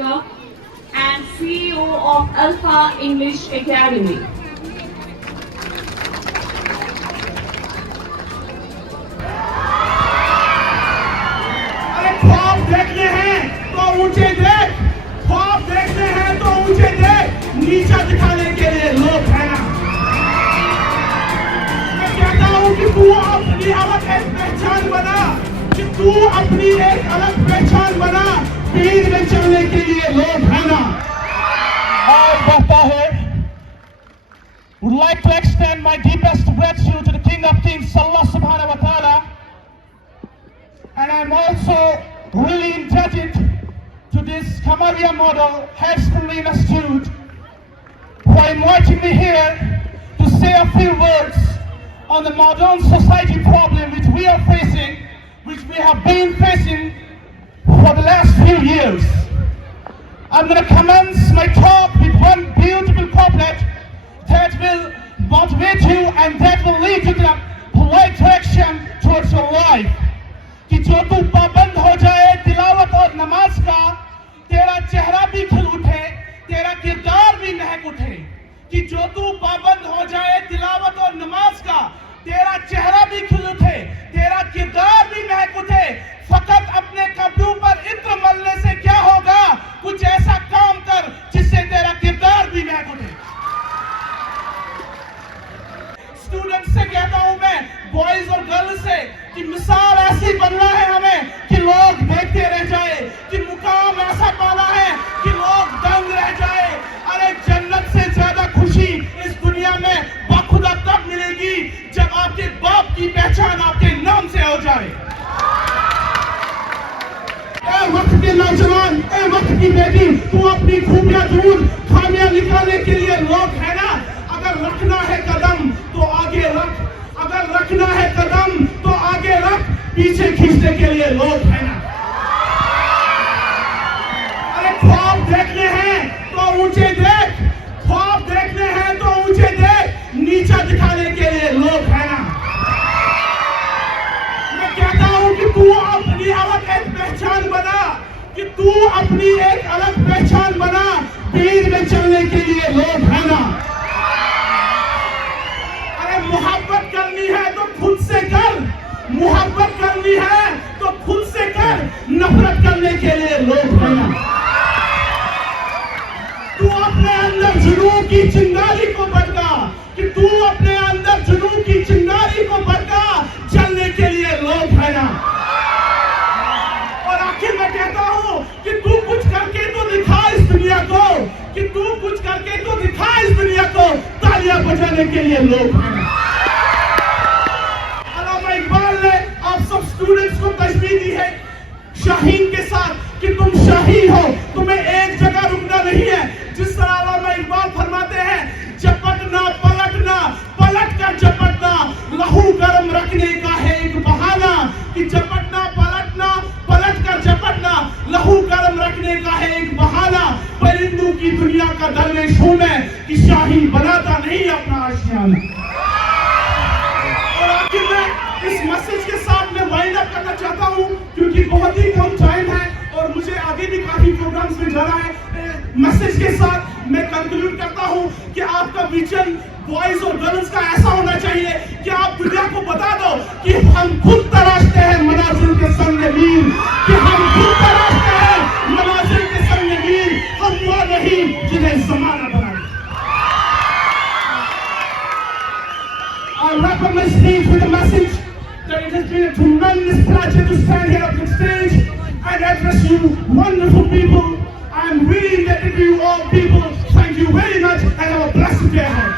and CEO of Alpha English Academy. ख्वाब देखने हैं तो ऊंचे देख, ख्वाब देखने हैं तो ऊंचे देख, नीचा दिखाने के लिए लोग हैं ना। मैं कहता हूं कि तू अपनी अलग एक पहचान बना, कि तू अपनी एक अलग पहचान बना, भीड़ में चलने के लिए लोग हैं ना। I, Bhat Tahir, would like to extend my deepest gratitude to the King of Kings, Allah Subhanahu wa Ta'ala, and I'm also really indebted to this Qamaria model High School Institute for inviting me here to say a few words on the modern society problem which we are facing, which we have been facing for the last few years. I'm going to commence my talk with one beautiful couplet that will motivate you and that will lead you to the polite direction towards your life. कि जो तू पाबंद हो जाए तिलावत और नमाज का, तेरा चेहरा भी खिल उठे, तेरा किरदार भी महक उठे। कि जो तू पाबंद हो जाए तिलावत और नमाज का, तेरा चेहरा भी खिल उठे, तेरा किरदार भी महक उठे। फकत अपने कपड़ों पर इत्र मलने से क्या होगा, कुछ ऐसा काम कर जिससे तेरा किरदार भी महक उठे। स्टूडेंट से कहता हूं मैं, बॉयज और गर्ल्स से, कि मिसाल ऐसी बनना है हमें कि लोग देखते रह जाए, कि मुकाम ऐसा पाना है कि लोग दंग रह जाए। अरे जन्नत से ज्यादा खुशी इस दुनिया में बाखुदा तब मिलेगी जब आपके बाप की पहचान आपके नाम से हो जाए। ए वक्त के नौजवान, ए वक्त की बेटी, तू अपनी खूबियां दूर, खामियां निकालने के लिए लोग है ना। अगर रखना है कदम तो आगे रख, अगर रखना है कदम तो आगे रख, पीछे खींचने के लिए लोग हैं ना। अरे ख्वाब देखने हैं तो ऊंचे देख, ख्वाब देखने हैं तो ऊंचे देख, नीचा दिखाने के लिए लोग हैं ना। मैं कहता हूं कि तू अपनी अलग एक पहचान बना, कि तू अपनी एक अलग पहचान बना, भीड़ में चलने के लिए लोग हैं ना। मोहब्बत करनी है तो खुद से कर, मोहब्बत करनी है तो खुद से कर, नफरत करने के लिए लोग हैं ना। तू अपने अंदर जुनून की चिंगारी को भड़का, कि तू अपने अंदर जुनून की चिंगारी को भड़का, जलने के लिए लोग हैं ना। और आखिर मैं कहता हूं कि तू कुछ करके तो दिखा इस दुनिया को, कि तू कुछ करके तो दिखा इस दुनिया को, तालियां बजाने के लिए लोग हैं। आप सब स्टूडेंट्स को तस्वीर दी है शाहीन के साथ, कि तुम शाही हो, तुम्हें एक जगह रुकना नहीं है। जिस तरह अल्लामा इकबाल फरमाते हैं, झपटना पलटना, पलट कर झपटना, लहू गर्म रखने का है एक बहाना। कि झपटना पलटना, पलट कर झपटना, लहू गर्म रखने का है एक बहाना। परिंदों की दुनिया का दरवेश हूं मैं, कि शाही बनाता नहीं अपना आशियाना। और आखिर में इस मैसेज के साथ मैं वाइंड अप करना चाहता हूं, क्योंकि बहुत ही कम टाइम है और मुझे आगे भी काफी प्रोग्राम्स में जाना है। मैसेज के साथ मैं कंक्लूड करता हूं कि आपका विजन बॉयज और गर्ल्स का ऐसा होना चाहिए कि आप दुनिया को बता दो कि हम खुद तराशते हैं मनाजिल के संग मील, कि हम खुद तराशते हैं मनाजिल के संग मील, हम वो नहीं जिन्हें जमाना बनाए। I wrap up my speech with a message that it has been a tremendous pleasure to stand here on the stage and address you wonderful people. I am really indebted to you all people. Thank you very much and have a blessed day ahead.